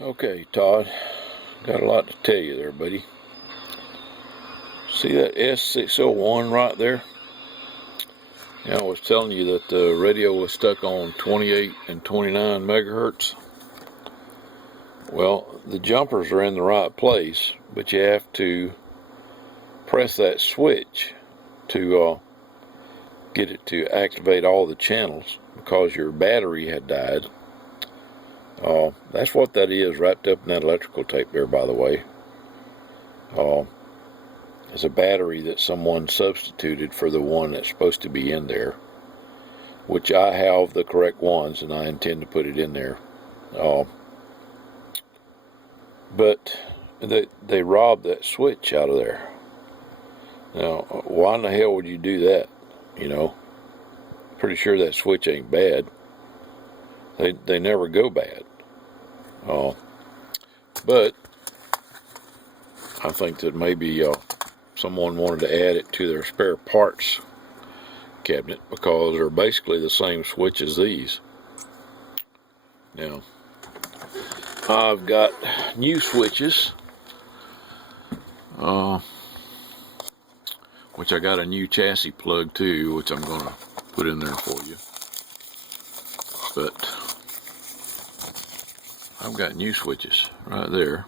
Okay, Todd, got a lot to tell you there, buddy. See that S601 right there? Yeah, I was telling you that the radio was stuck on 28 and 29 megahertz. Well, the jumpers are in the right place, but you have to press that switch to get it to activate all the channels because your battery had died. That's what that is, wrapped up in that electrical tape there, by the way. It's a battery that someone substituted for the one that's supposed to be in there, which I have the correct ones and I intend to put it in there. But they robbed that switch out of there. Now, why in the hell would you do that? You know, pretty sure that switch ain't bad. They never go bad. But I think that maybe someone wanted to add it to their spare parts cabinet because they're basically the same switch as these. Now, I've got new switches, which I got a new chassis plug too, which I'm going to put in there for you. But I've got new switches right there.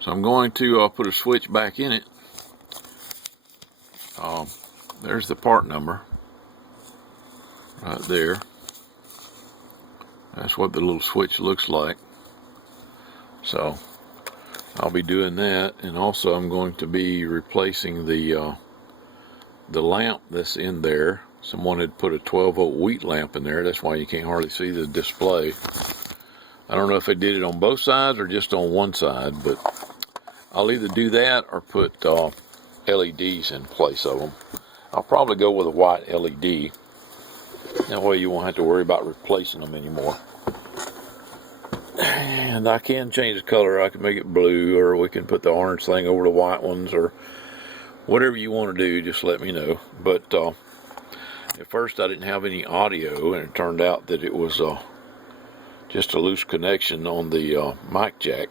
So I'm going to put a switch back in it. There's the part number right there. That's what the little switch looks like. So I'll be doing that, and also I'm going to be replacing the lamp that's in there. Someone had put a 12-volt wheat lamp in there. That's why you can't hardly see the display. I don't know if they did it on both sides or just on one side, but I'll either do that or put LEDs in place of them. I'll probably go with a white LED. That way you won't have to worry about replacing them anymore. And I can change the color. I can make it blue, or we can put the orange thing over the white ones, or whatever you want to do, just let me know. But at first I didn't have any audio, and it turned out that it was just a loose connection on the mic jack.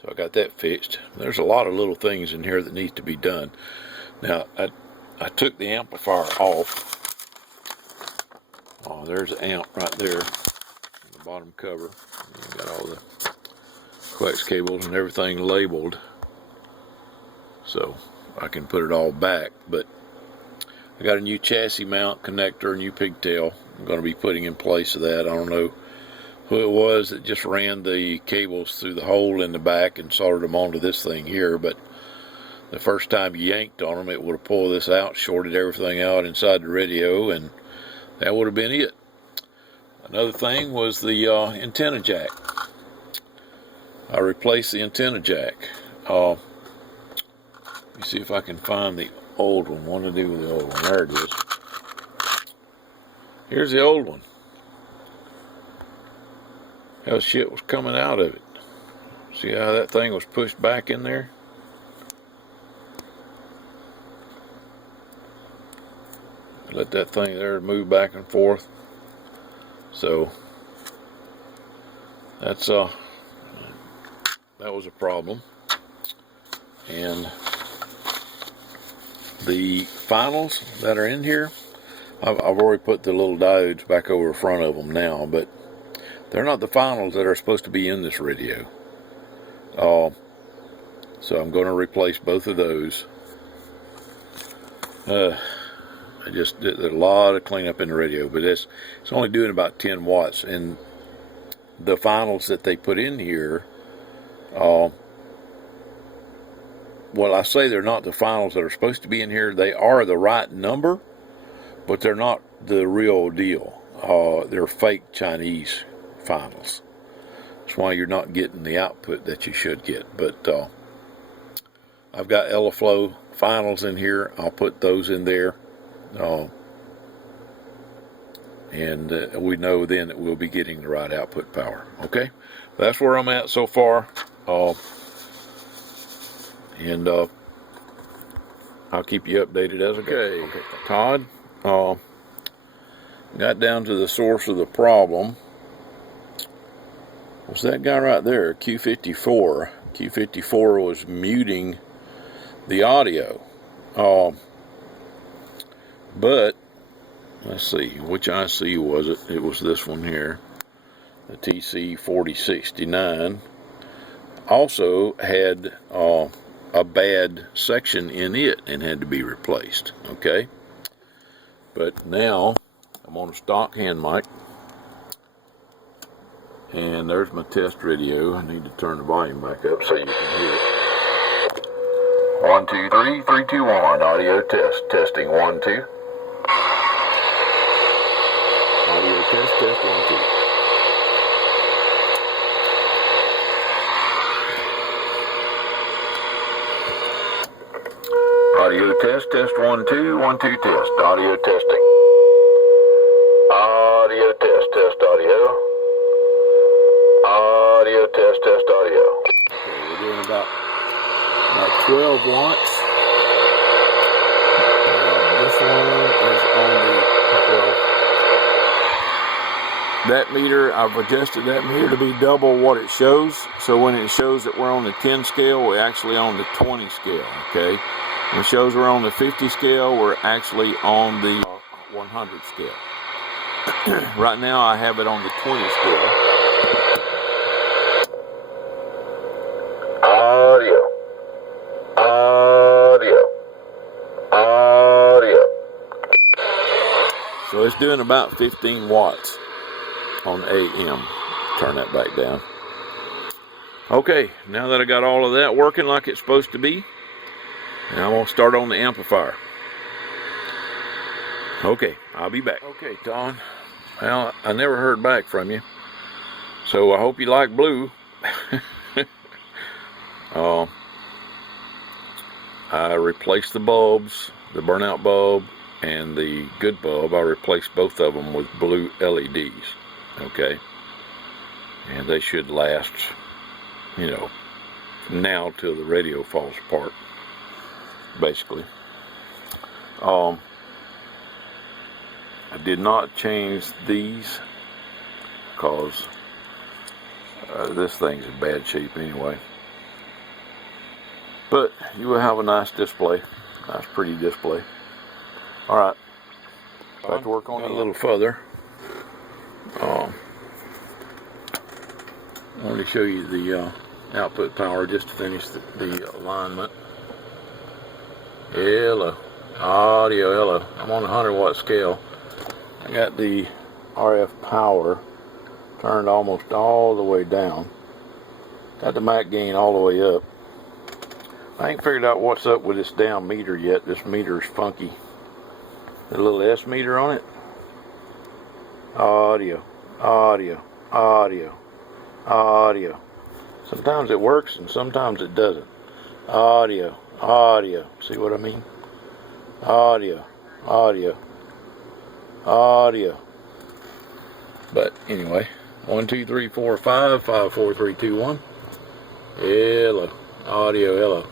So I got that fixed. There's a lot of little things in here that need to be done. Now, I took the amplifier off. Oh, there's the amp right there on the bottom cover. You got all the coax cables and everything labeled, so I can put it all back. But I got a new chassis mount connector, a new pigtail I'm going to be putting in place of that. I don't know who it was that just ran the cables through the hole in the back and soldered them onto this thing here, but the first time you yanked on them, it would have pulled this out, shorted everything out inside the radio, and that would have been it. Another thing was the antenna jack. I replaced the antenna jack. Let me see if I can find the old one. What to do with the old one? There it is. Here's the old one. How shit was coming out of it. See how that thing was pushed back in there? Let that thing there move back and forth. So that's that was a problem. And the finals that are in here, I've already put the little diodes back over the front of them now, but they're not the finals that are supposed to be in this radio. So I'm going to replace both of those. I just did a lot of cleanup in the radio, but it's only doing about 10 watts. And the finals that they put in here, well, I say they're not the finals that are supposed to be in here. They are the right number, but they're not the real deal. They're fake Chinese finals. That's why you're not getting the output that you should get. But I've got Eliflow finals in here. I'll put those in there. And we know then that we'll be getting the right output power. Okay, that's where I'm at so far. And I'll keep you updated as I go. Okay, Todd, got down to the source of the problem, was that guy right there, Q54. Q54 was muting the audio. But let's see, which IC was it? It was this one here, the TC4069. Also had a bad section in it and had to be replaced. Okay, but now I'm on a stock hand mic, and there's my test radio. I need to turn the volume back up so you can hear it. 1 2 3 3 2 1 audio test, testing 1 2. Audio test, test 1 2. Audio test, test 1 2 1 2 test. Audio testing. Audio test, test audio. Audio test, test audio. Okay, we're doing about 12 watts. This one is on the, well, that meter, I've adjusted that meter to be double what it shows. So when it shows that we're on the 10 scale, we're actually on the 20 scale, okay? When it shows we're on the 50 scale, we're actually on the 100 scale. Right now I have it on the 20 scale. Audio. Audio. Audio. So it's doing about 15 watts on AM. Turn that back down. Okay, now that I got all of that working like it's supposed to be, now I'm going to start on the amplifier. Okay, I'll be back. Okay, Todd. Well, I never heard back from you, so I hope you like blue. I replaced the bulbs, the burnout bulb and the good bulb. I replaced both of them with blue LEDs. Okay, and they should last, you know, from now till the radio falls apart, basically. I did not change these because this thing's in bad shape anyway. But you will have a nice display, nice pretty display. All right, back to work on it a little further. I want to show you the output power just to finish the alignment. Hello, audio, hello. I'm on a 100 watt scale. I got the RF power turned almost all the way down. Got the mic gain all the way up. I ain't figured out what's up with this damn meter yet. This meter's funky. The little S meter on it. Audio, audio, audio, audio. Sometimes it works and sometimes it doesn't. Audio, audio. See what I mean? Audio, audio, audio. But anyway, 1 2 3 4 5 5 4 3 2 1. Hello, audio, hello.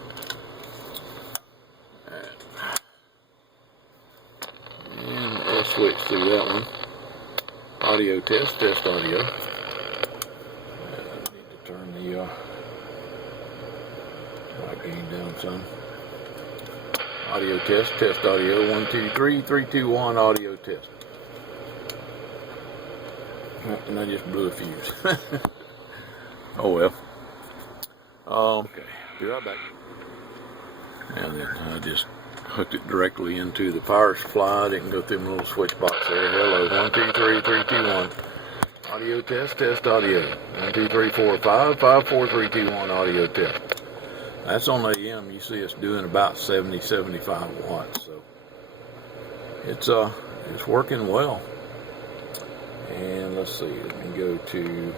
And let's switch through that one. Audio test, test audio. I need to turn the mic gain down some. Audio test, test audio. 1 2 3 3 2 1. Audio test. And I just blew a fuse. Oh well. Okay, be right back. And then I just hooked it directly into the power supply. I didn't go through my little switch box there. Hello, 1 2 3 3 2 1. Audio test, test audio. 1 2 3 4 5 5 4 3 2 1. Audio test. That's on AM. You see it's doing about 70 75 watts. So it's working well. And let's see, let me go to,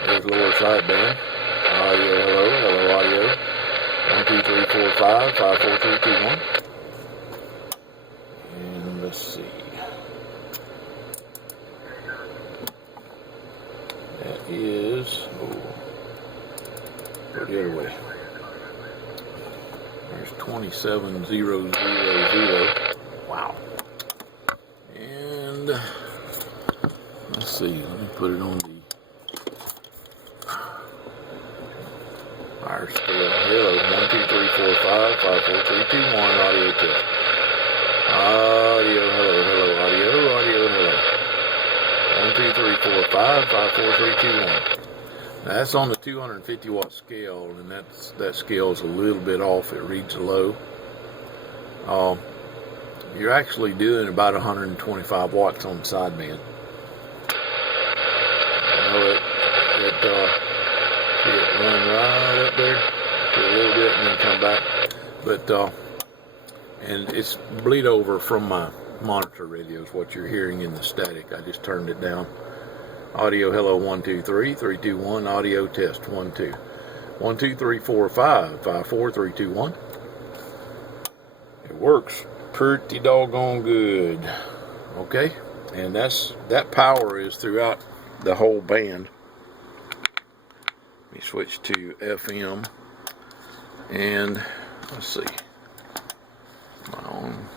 there's lower sideband. Audio, hello, hello, audio. 1 2 3 4 5 5 4 3 2 1. And let's see. That is, go the other way. There's 27000. Wow. And let's see, let me put it on the 1, 2, 3, 4, 5, 5, 4, 3, 2, 1, audio test. Audio, hello, hello, audio, hello. 1, 2, 3, 4, 5, 5, 4, 3, 2, 1. Now that's on the 250 watt scale, and that scale is a little bit off. It reads low. You're actually doing about 125 watts on the sideband. You know see it run right up there for a little bit and then come back. But and it's bleed over from my monitor radios, what you're hearing in the static. I just turned it down. Audio, hello, 1, 2, 3, 3, 2, 1, audio test, 1, 2. 1, 2, 3, 4, 5, 5, 4, 3, 2, 1. It works pretty doggone good. Okay, and that power is throughout the whole band. Let me switch to FM, and let's see. My own.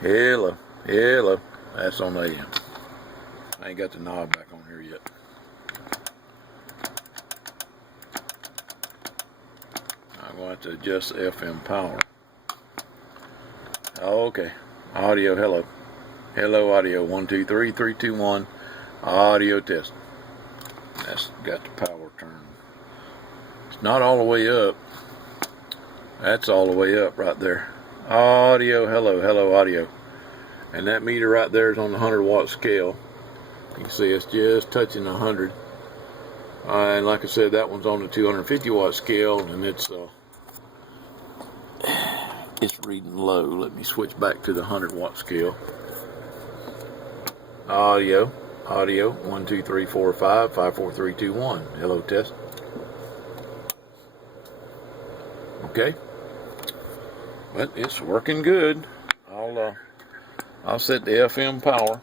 Hello, hello. That's on AM. I ain't got the knob back on here yet. I'm going to adjust the FM power. Okay. Audio, hello. Hello, audio. 1, 2, 3, 3, 2, 1. Audio test. That's got the power turned. It's not all the way up. That's all the way up right there. Audio, hello, hello, audio. And that meter right there is on the 100 watt scale. You can see it's just touching 100. And like I said, that one's on the 250 watt scale, and it's reading low. Let me switch back to the 100 watt scale. Audio, 1, 2, 3, 4, 5, 5, 4, 3, 2, 1. Hello, test. Okay. But it's working good. I'll set the FM power.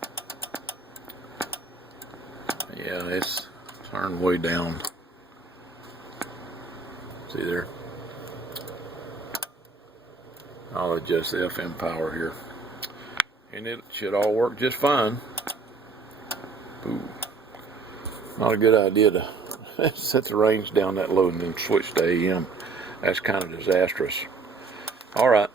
Yeah, it's turned way down. See there? I'll adjust the FM power here. And it should all work just fine. Ooh. Not a good idea to set the range down that low and then switch to AM. That's kind of disastrous. Alright.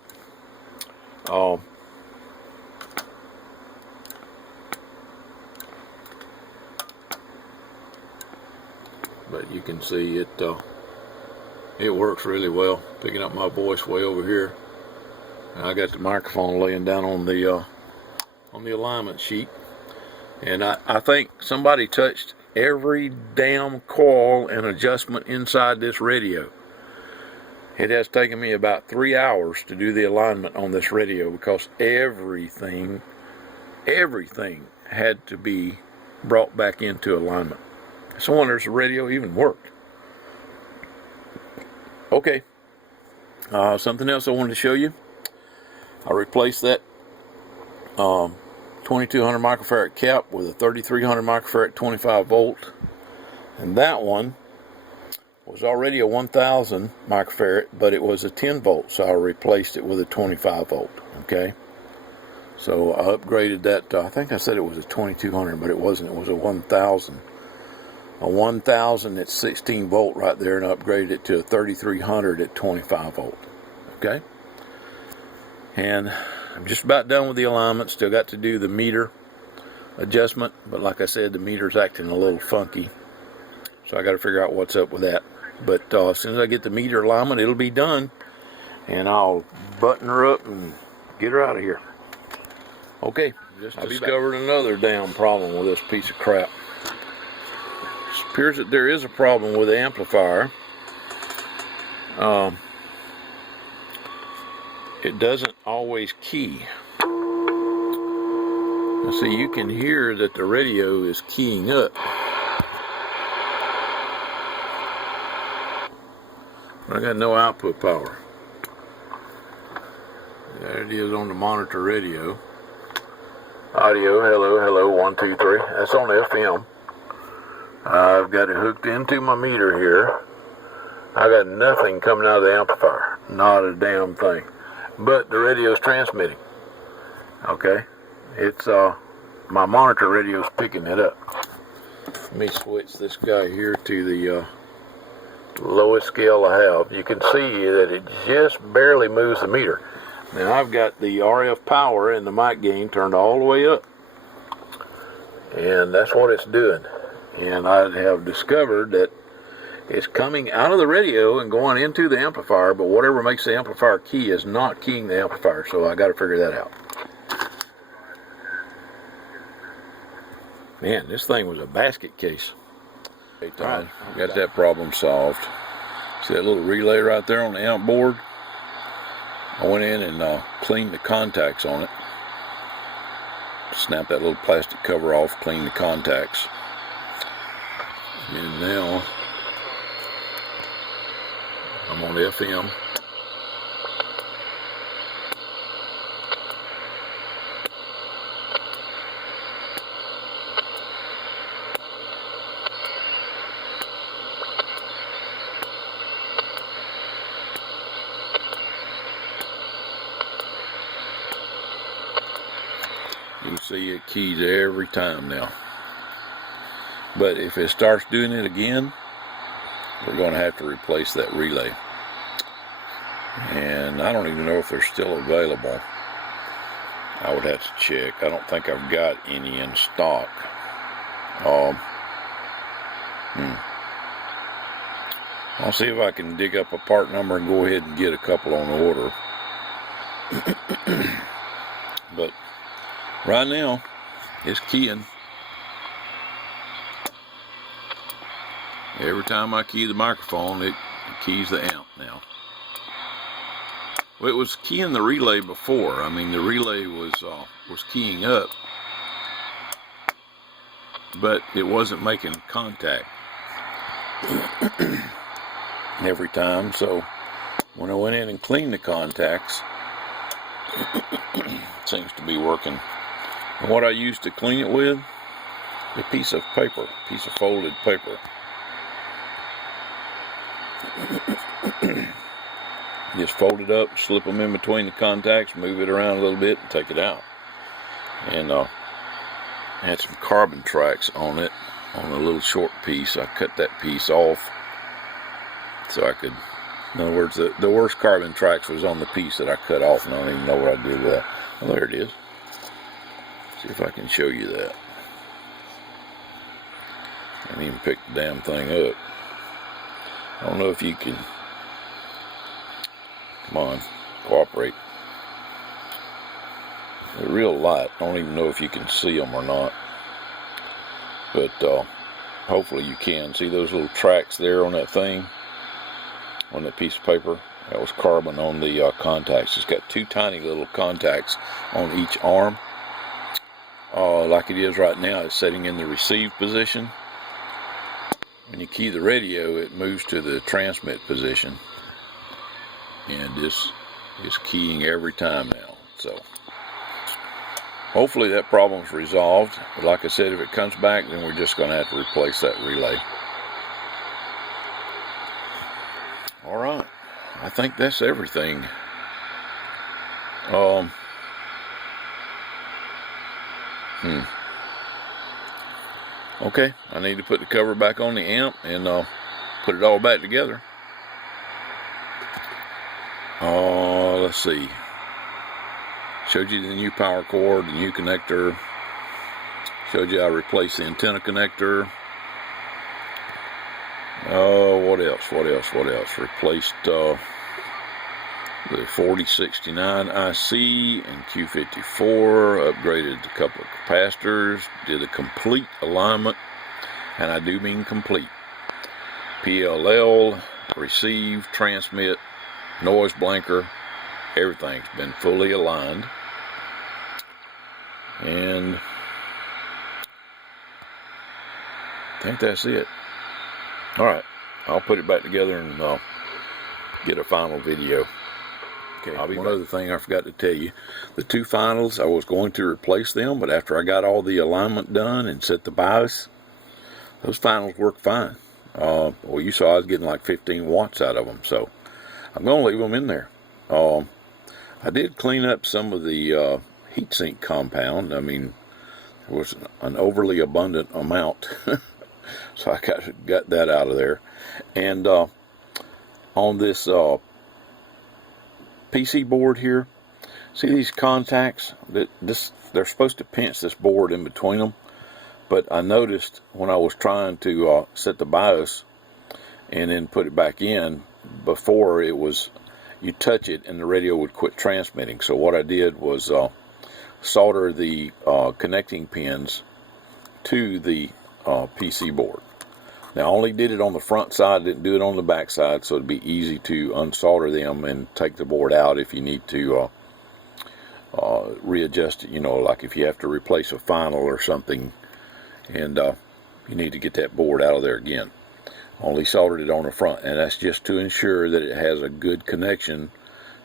But you can see it works really well, picking up my voice way over here. And I got the microphone laying down on the alignment sheet, and I think somebody touched every damn coil and adjustment inside this radio. It has taken me about 3 hours to do the alignment on this radio because everything had to be brought back into alignment. So I wonder if the radio even worked. Okay. Something else I wanted to show you. I replaced that 2200 microfarad cap with a 3300 microfarad 25 volt. And that one was already a 1000 microfarad, but it was a 10 volt. So I replaced it with a 25 volt. Okay. So I upgraded that. I think I said it was a 2200, but it wasn't. It was a 1000. A 1000 at 16 volt right there, and upgraded it to a 3300 at 25 volt. Okay. And I'm just about done with the alignment. Still got to do the meter adjustment, but like I said, the meter's acting a little funky, so I got to figure out what's up with that. But as soon as I get the meter alignment, it'll be done, and I'll button her up and get her out of here. Okay. Just discovered another damn problem with this piece of crap. It appears that there is a problem with the amplifier. It doesn't always key. Now see, you can hear that the radio is keying up. I got no output power. There it is on the monitor radio. Audio, hello, hello, 1, 2, 3. That's on FM. I've got it hooked into my meter here. I got nothing coming out of the amplifier. Not a damn thing. But the radio's transmitting. Okay. It's my monitor radio's picking it up. Let me switch this guy here to the lowest scale I have. You can see that it just barely moves the meter. Now I've got the RF power and the mic gain turned all the way up, and that's what it's doing. And I have discovered that it's coming out of the radio and going into the amplifier, but whatever makes the amplifier key is not keying the amplifier, so I got to figure that out. Man, this thing was a basket case. Hey Todd, got that problem solved. See that little relay right there on the amp board? I went in and cleaned the contacts on it. Snap that little plastic cover off, clean the contacts. And now I'm on FM. You can see it keys every time now. But if it starts doing it again, we're going to have to replace that relay. And I don't even know if they're still available. I would have to check. I don't think I've got any in stock. I'll see if I can dig up a part number and go ahead and get a couple on order. But right now, it's keying. Every time I key the microphone, it keys the amp now. Well, it was keying the relay before. I mean, the relay was keying up, but it wasn't making contact every time. So when I went in and cleaned the contacts, it seems to be working. And what I used to clean it with, a piece of paper, piece of folded paper. Just fold it up, slip them in between the contacts, move it around a little bit, and take it out. And had some carbon tracks on it, on a little short piece. I cut that piece off so I could, in other words, the worst carbon tracks was on the piece that I cut off, and I don't even know what I did with that. Well, there it is. See if I can show you that. I didn't even pick the damn thing up. I don't know if you can. Come on, cooperate. They're real light. I don't even know if you can see them or not. But hopefully you can. See those little tracks there on that thing? On that piece of paper? That was carbon on the contacts. It's got two tiny little contacts on each arm. Like it is right now, it's setting in the receive position. When you key the radio, it moves to the transmit position. And this is keying every time now. So hopefully that problem's resolved. But like I said, if it comes back, then we're just going to have to replace that relay. Alright, I think that's everything. Okay, I need to put the cover back on the amp and put it all back together. Let's see. Showed you the new power cord, the new connector. Showed you I replaced the antenna connector. What else? Replaced the 4069 IC and Q54. Upgraded a couple of capacitors. Did a complete alignment, and I do mean complete. PLL, receive, transmit, noise blanker, everything's been fully aligned. And I think that's it. Alright, I'll put it back together and get a final video. Okay, one other thing I forgot to tell you. The two finals, I was going to replace them, but after I got all the alignment done and set the bias, those finals work fine. Well, you saw I was getting like 15 watts out of them, so I'm going to leave them in there. I did clean up some of the heatsink compound. I mean, there was an overly abundant amount, so I got that out of there. And on this PC board here. See these contacts? They're supposed to pinch this board in between them, but I noticed when I was trying to set the BIOS and then put it back in, before it was, you touch it and the radio would quit transmitting. So what I did was solder the connecting pins to the PC board. Now I only did it on the front side, didn't do it on the back side, so it'd be easy to unsolder them and take the board out if you need to readjust it, you know, like if you have to replace a final or something and you need to get that board out of there again. Only soldered it on the front, and that's just to ensure that it has a good connection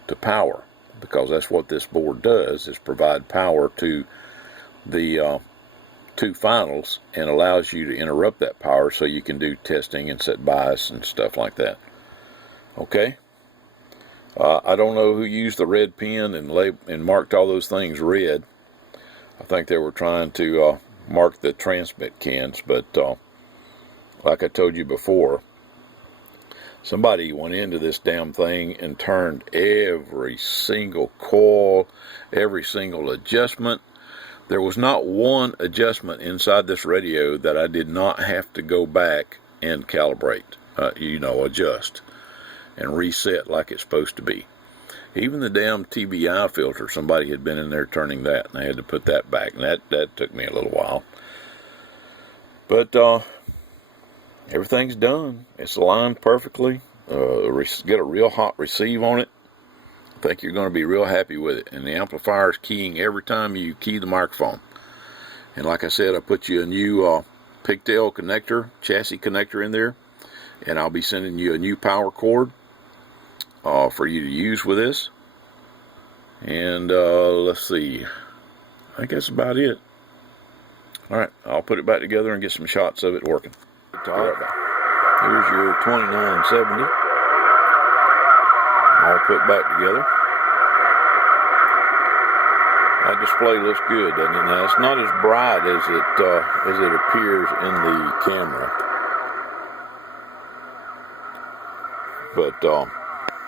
to power, because that's what this board does, is provide power to the two finals and allows you to interrupt that power so you can do testing and set bias and stuff like that. Okay. I don't know who used the red pen and marked all those things red. I think they were trying to mark the transmit cans, but like I told you before, somebody went into this damn thing and turned every single coil, every single adjustment. There was not one adjustment inside this radio that I did not have to go back and calibrate, adjust and reset like it's supposed to be. Even the damn TBI filter, somebody had been in there turning that, and I had to put that back, and that took me a little while. But everything's done. It's aligned perfectly. Get a real hot receive on it. I think you're going to be real happy with it. And the amplifier is keying every time you key the microphone. And like I said, I put you a new pigtail connector, chassis connector in there, and I'll be sending you a new power cord for you to use with this. And let's see, I think that's about it. Alright, I'll put it back together and get some shots of it working. Todd, here's your 2970 all put back together. That display looks good, doesn't it? Now, it's not as bright as it appears in the camera, but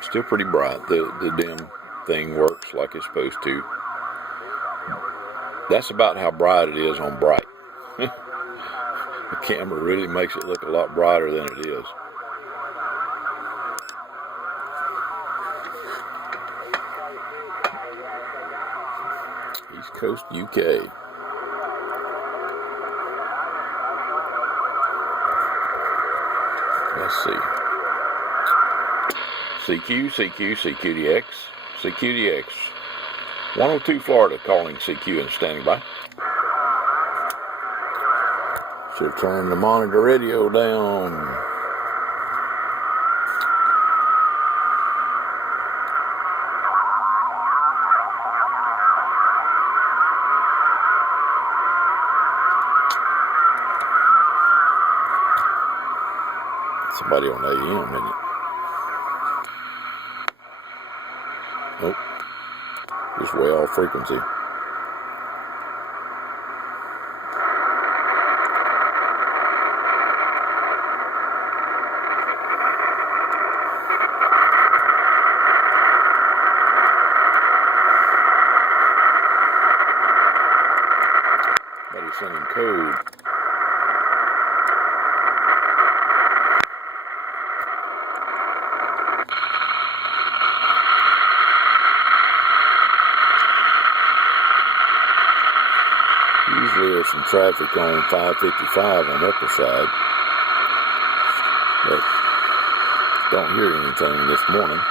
still pretty bright. The damn thing works like it's supposed to. That's about how bright it is on bright. The camera really makes it look a lot brighter than it is. East Coast, UK. Let's see. CQDX. 102 Florida, calling CQ and standing by. Should have turned the monitor radio down. Somebody on AM, isn't it? Nope. Just way off frequency. But he's sending code. Usually there's some traffic on 555 on the upper side, but don't hear anything this morning.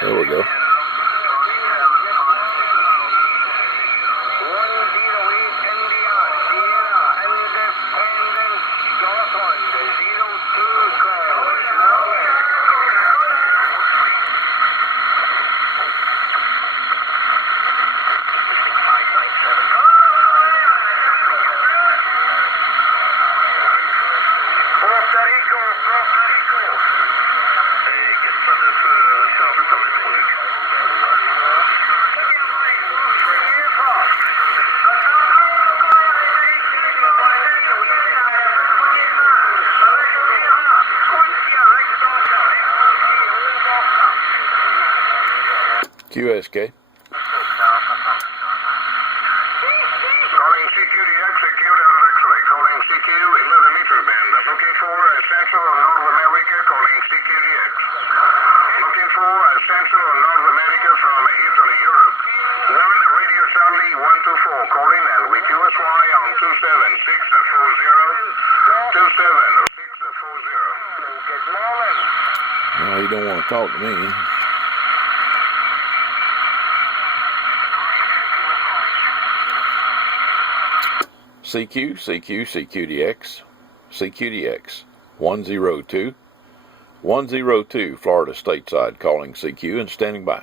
There we go. QSK. Calling CQDX, acute out of X-ray. Calling CQ, 11 meter band. Looking for Central or North America, calling CQDX. Looking for Central or North America from Italy, Europe. 1 Radio Charlie 124, calling and with USY on 27640. 27640. Good morning. No, you don't want to talk to me. CQDX, CQDX, 102, Florida stateside, calling CQ and standing by.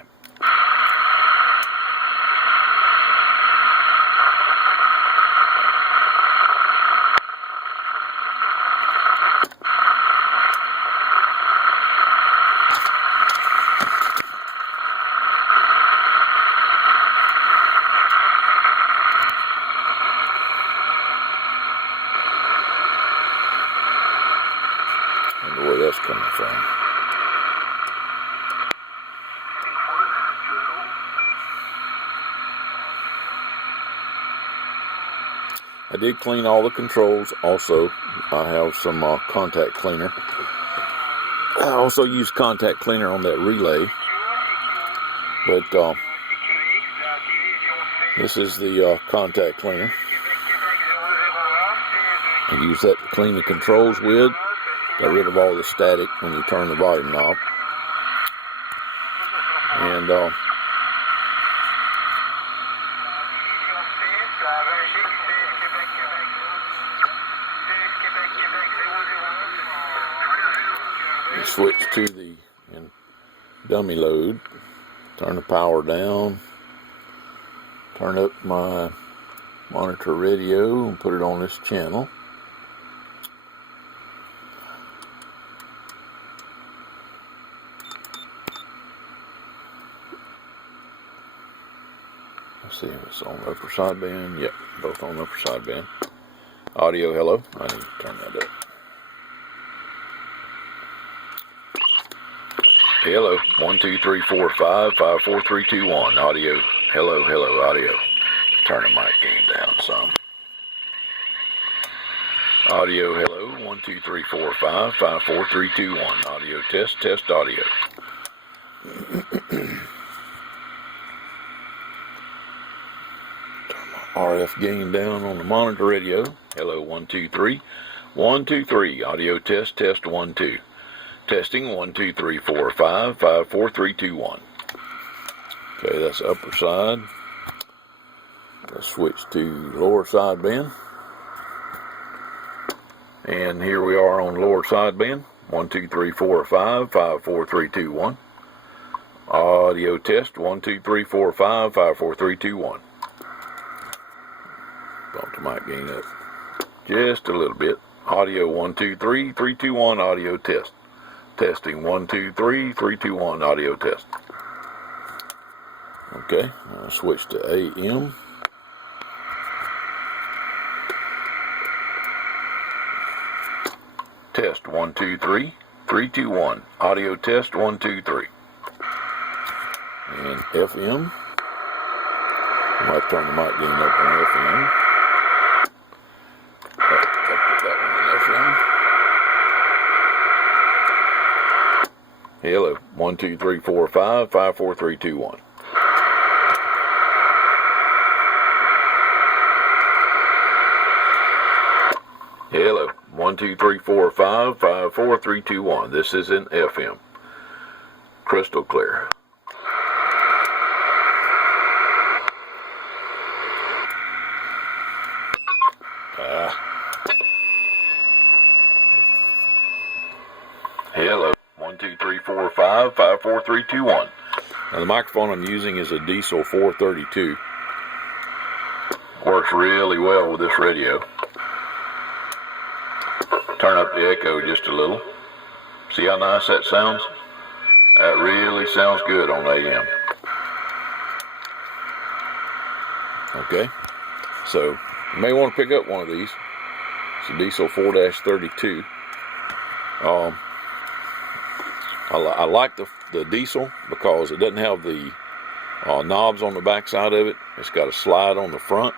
Where that's coming from. I did clean all the controls. Also, I have some contact cleaner. I also used contact cleaner on that relay. But this is the contact cleaner. I use that to clean the controls with. Got rid of all the static when you turn the volume knob. And you switch to the dummy load. Turn the power down. Turn up my monitor radio and put it on this channel. Let's see if it's on the upper sideband. Yep, both on the upper sideband. Audio, hello. I need to turn that up. Hello, 1 2 3 4 5 5 4 3 2 1. Audio, hello, hello, audio. Turn the mic gain down some. Audio, hello, 1 2 3 4 5 5 4 3 2 1. Audio test, test audio. RF gain down on the monitor radio. Hello, 1 2 3 1 2 3. Audio test, test 1 2. Testing 1 2 3 4 5 5 4 3 2 1. Okay, that's upper side. Let's switch to lower sideband. And here we are on lower sideband. 1 2 3 4 5 5 4 3 2 1. Audio test 1 2 3 4 5 5 4 3 2 1. Bump the mic gain up just a little bit. Audio 1 2 3 3 2 1. Audio test. Testing 1 2 3 3 2 1. Audio test. Okay, I'll switch to AM. Test 1 2 3 3 2 1. Audio test 1 2 3. And FM. I might turn the mic gain up on FM. Put that one in FM. Hello, 1 2 3 4 5 5 4 3 2 1. Hello, 1 2 3 4 5 5 4 3 2 1. This is in FM. Crystal clear. Hello, 1 2 3 4 5 5 4 3 2 1. Now the microphone I'm using is a Diesel 432. Works really well with this radio. Turn up the echo just a little. See how nice that sounds? That really sounds good on AM. Okay, so you may want to pick up one of these. It's a Diesel 4-32. I like the Diesel because it doesn't have the knobs on the back side of it. It's got a slide on the front,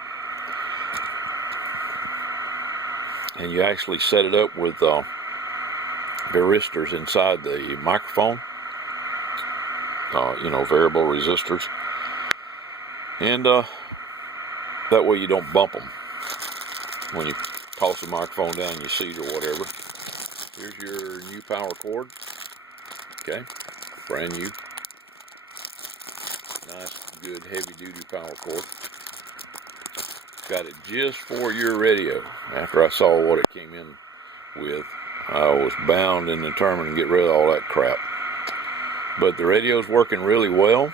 and you actually set it up with varistors inside the microphone, variable resistors, and that way you don't bump them when you toss the microphone down your seat or whatever. Here's your new power cord. Okay, brand new, nice, good, heavy-duty power cord. Got it just for your radio. After I saw what it came in with, I was bound and determined to get rid of all that crap. But the radio's working really well.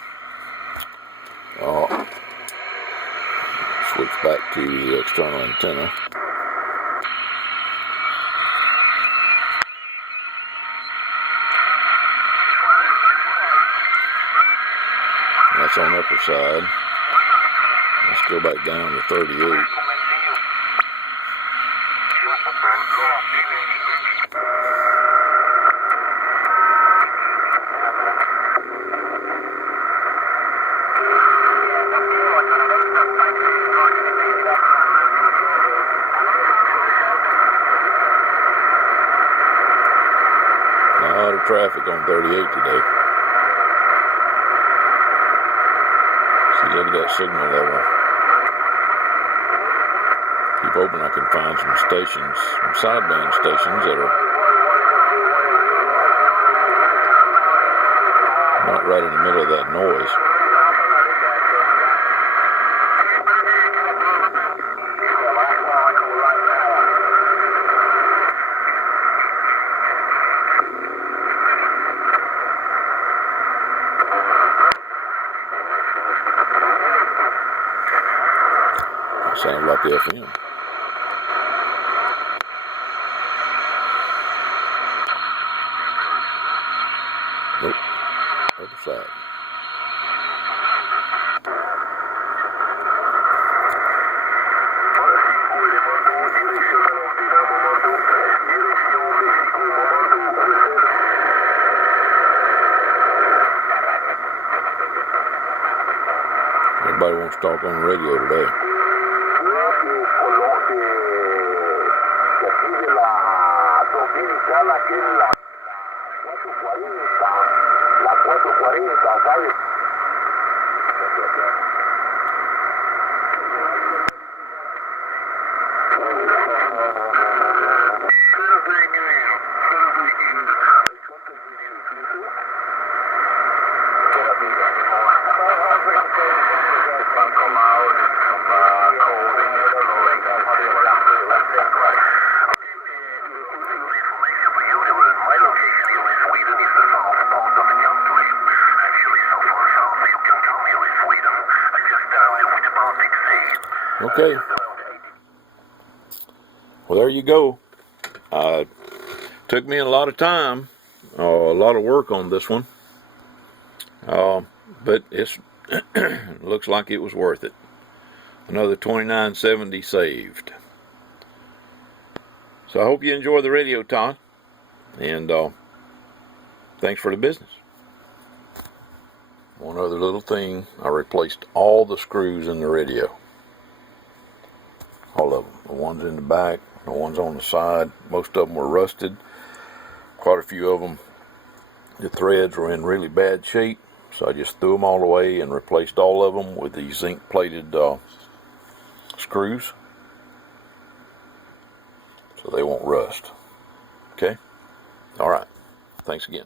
Switch back to the external antenna. That's on the upper side. Let's go back down to 38. A lot of traffic on 38 today. Look at that signal level. Keep hoping I can find some stations, some sideband stations that are not right in the middle of that noise. Sounds like FM. Nope. Other side. Everybody wants to talk on the radio today. La 440, ¿sabes? Okay. Well, there you go. Took me a lot of time, a lot of work on this one, but it's looks like it was worth it. Another $29.70 saved. So I hope you enjoy the radio, Todd, and thanks for the business. One other little thing, I replaced all the screws in the radio. All of them. The ones in the back, the ones on the side. Most of them were rusted. Quite a few of them, the threads were in really bad shape. So I just threw them all away and replaced all of them with these zinc plated screws. So they won't rust. Okay? Alright. Thanks again.